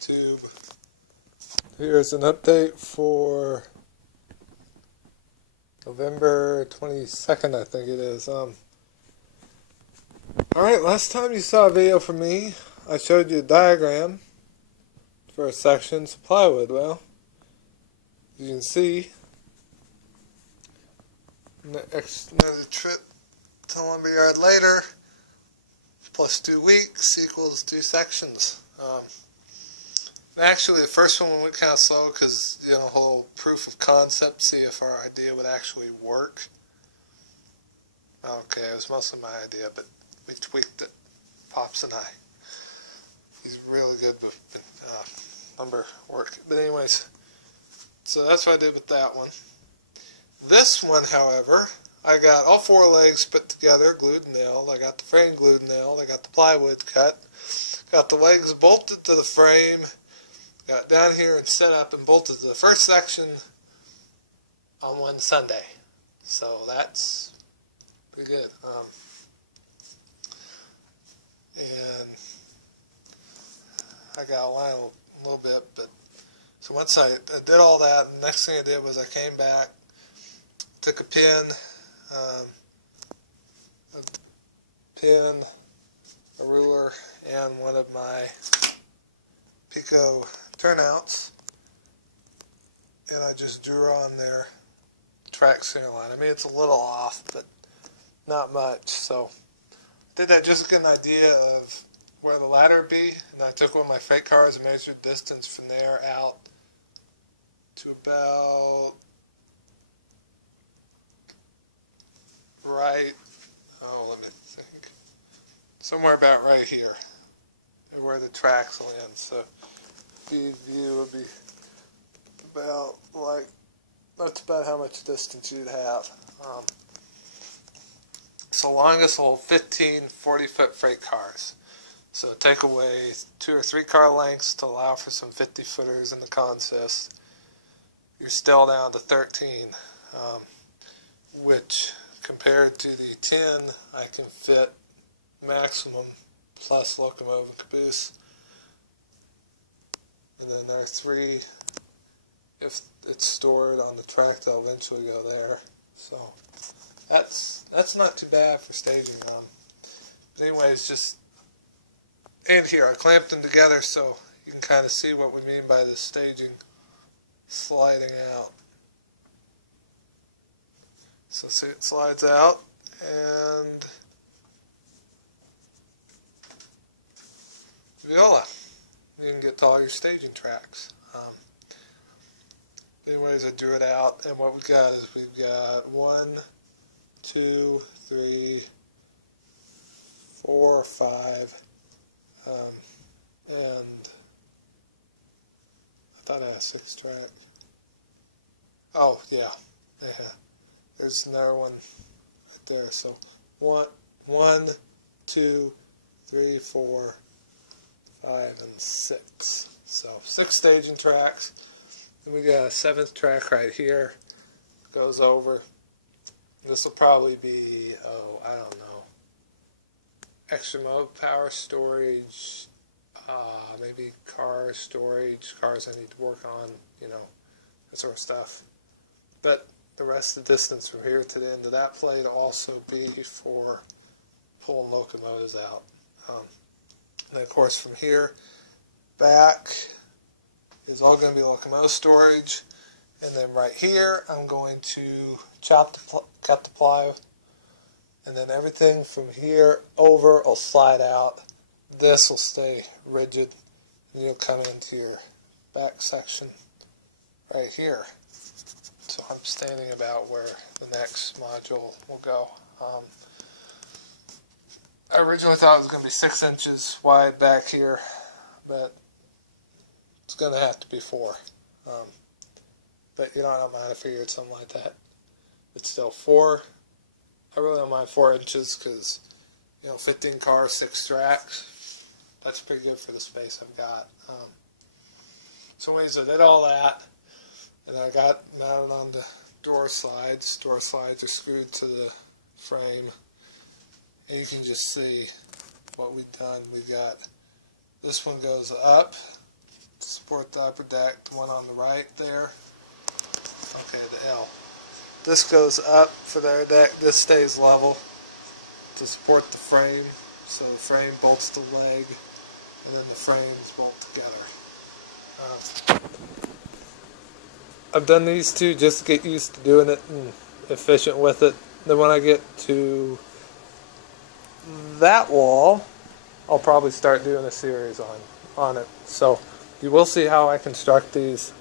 YouTube. Here's an update for November 22nd, I think it is. Alright, last time you saw a video from me, I showed you a diagram for a section of plywood. Well, as you can see, another trip to lumberyard later, plus 2 weeks equals 2 sections. Actually, the first one went kind of slow because, whole proof of concept, see if our idea would actually work. Okay, it was mostly my idea, but we tweaked it, Pops and I. He's really good with lumber work. But anyways, so that's what I did with that one. This one, however, I got all 4 legs put together, glued and nailed. I got the frame glued and nailed. I got the plywood cut. Got the legs bolted to the frame. Got down here and set up and bolted to the first section on one Sunday. So that's pretty good. And I got a line a little bit, but so once I did all that, the next thing I did was I came back, took a pin, a ruler, and one of my Pico turnouts, and I just drew on their track center line. I mean, it's a little off, but not much. So I did that just to get an idea of where the ladder would be, and I took one of my freight cars and measured distance from there out to about let me think, somewhere about right here, where the tracks land. So view would be about that's about how much distance you'd have. So longest will hold 15 40-foot freight cars. So take away 2 or 3 car lengths to allow for some 50-footers in the consist. You're still down to 13, which compared to the 10, I can fit maximum plus locomotive and caboose. And then there are 3, if it's stored on the track, they'll eventually go there. So that's not too bad for staging. But anyways, and here I clamped them together so you can kind of see what we mean by the staging sliding out. So see, it slides out, and voila, you can get to all your staging tracks. Anyways, I drew it out, and what we've got is we've got 1, 2, 3, 4, 5, and I thought I had 6 tracks. Oh yeah. There's another one right there. So 1, 2, 3, 4, 5, and 6. So 6 staging tracks. And we got a 7th track right here. Goes over. This will probably be, I don't know, extra mode power storage, maybe car storage, cars I need to work on, that sort of stuff. But the rest of the distance from here to the end of that plate will also be for pulling locomotives out. And of course from here back is all going to be locomotive storage. And then right here I'm going to cut the ply, and then everything from here over will slide out. This will stay rigid, and you'll come into your back section right here. So I'm standing about where the next module will go. I originally thought it was going to be 6 inches wide back here, but it's going to have to be 4. But I don't mind, I figured something like that. But still 4, I really don't mind 4 inches because, 15 cars, 6 tracks, that's pretty good for the space I've got. So anyways, I did all that. And I got mounted on the door slides. Door slides are screwed to the frame. And you can just see what we've done. We've got, this one goes up, to support the upper deck, the one on the right there. Okay, the L. This goes up for the upper deck. This stays level to support the frame. So the frame bolts the leg, and then the frames bolt together. I've done these two just to get used to doing it and efficient with it. Then when I get to that wall, I'll probably start doing a series on it. So you will see how I construct these.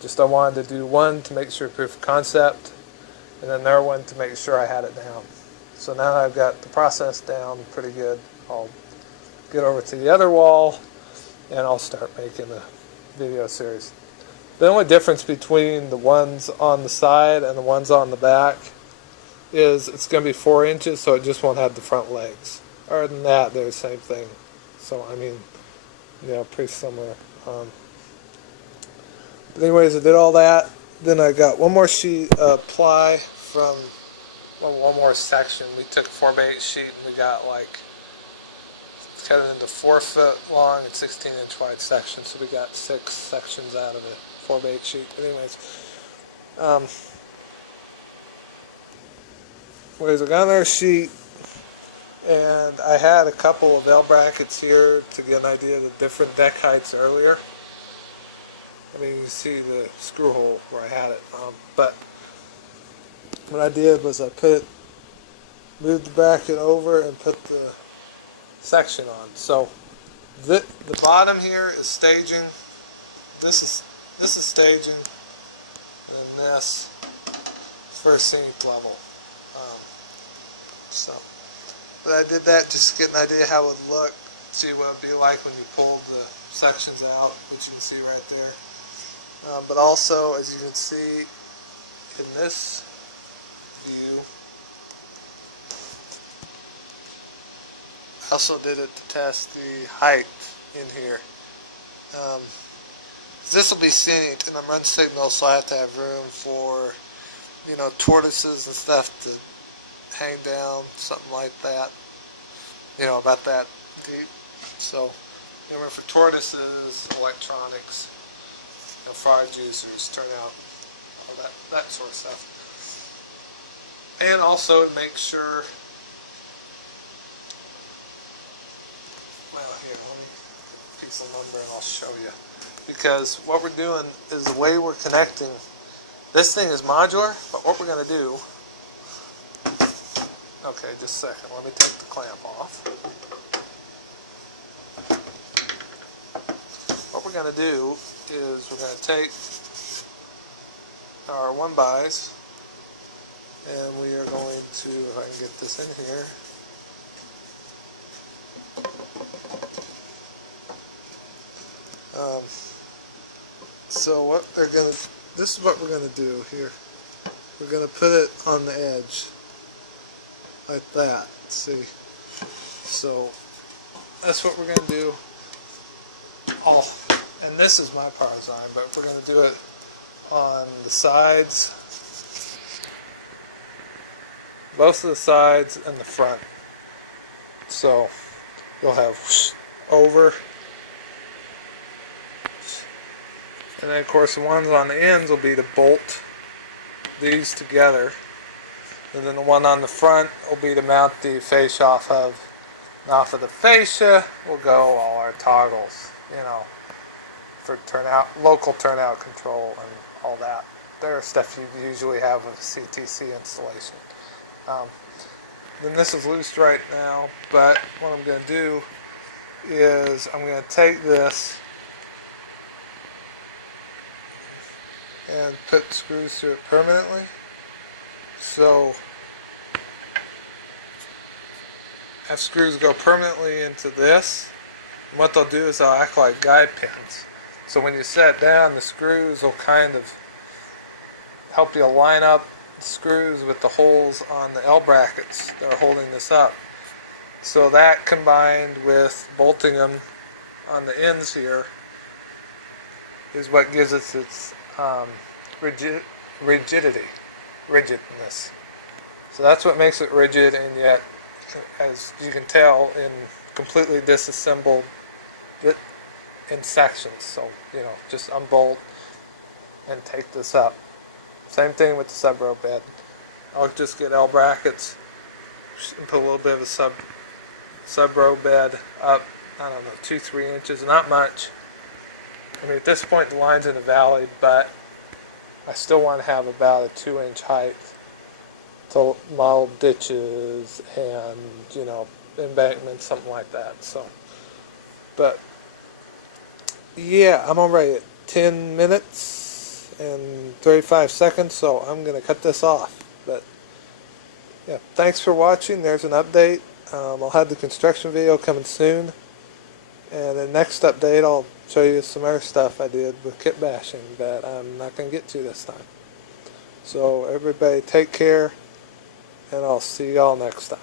Just I wanted to do one to make sure proof of concept, and then another one to make sure I had it down. So now that I've got the process down pretty good, I'll get over to the other wall and I'll start making a video series. The only difference between the ones on the side and the ones on the back is it's going to be 4 inches, so it just won't have the front legs. Other than that, they're the same thing. So, I mean, pretty similar. But anyways, I did all that. Then I got one more sheet of ply from one more section. We took a 4x8 sheet and we got cut it into 4 foot long and 16-inch wide sections. So we got 6 sections out of it. 4x8 sheet. Anyways, I got another sheet, and I had a couple of L brackets here to get an idea of the different deck heights earlier. I mean, you see the screw hole where I had it. But what I did was I moved the bracket over and put the section on. So the bottom here is staging. This is staging, and this first sink level. But I did that just to get an idea how it would look, see what it would be like when you pulled the sections out, which you can see right there. But also, as you can see in this view, I also did it to test the height in here. This will be synced, and I'm running signals, so I have to have room for, tortoises and stuff to hang down, something like that. About that deep. So, room for tortoises, electronics, fry juicers, turnout, all that sort of stuff. And also to make sure. Well, here, let me piece of lumber and I'll show you. Because what we're doing is the way we're connecting. This thing is modular, but what we're going to do. Okay, just a second. Let me take the clamp off. What we're going to do is we're going to take our 1x and we are going to, if I can get this in here. So this is what we're going to do here. We're going to put it on the edge, like that, see? So, that's what we're going to do. And this is my power design, but we're going to do it on the sides, both of the sides and the front. So, you'll have over. And then, of course, the ones on the ends will be to bolt these together. And then the one on the front will be to mount the fascia off of. And off of the fascia will go all our toggles, for local turnout control and all that. They're stuff you usually have with a CTC installation. Then this is loose right now, but what I'm going to do is I'm going to take this and put screws through it permanently. So have screws go permanently into this. And what they'll do is they'll act like guide pins. So when you set down, the screws will kind of help you line up the screws with the holes on the L brackets that are holding this up. So that combined with bolting them on the ends here is what gives us its rigidness. So that's what makes it rigid, and yet, as you can tell, in completely disassembled in sections. So, just unbolt and take this up. Same thing with the sub-row bed. I'll just get L brackets and put a little bit of a sub-row bed up, I don't know, 2-3 inches, not much. I mean, at this point the line's in a valley, but I still want to have about a 2-inch height to model ditches and, embankments, something like that. So, but yeah, I'm already at 10 minutes and 35 seconds, so I'm going to cut this off. But yeah, thanks for watching. There's an update. I'll have the construction video coming soon. And the next update, I'll show you some other stuff I did with kit bashing that I'm not going to get to this time. So everybody take care, and I'll see y'all next time.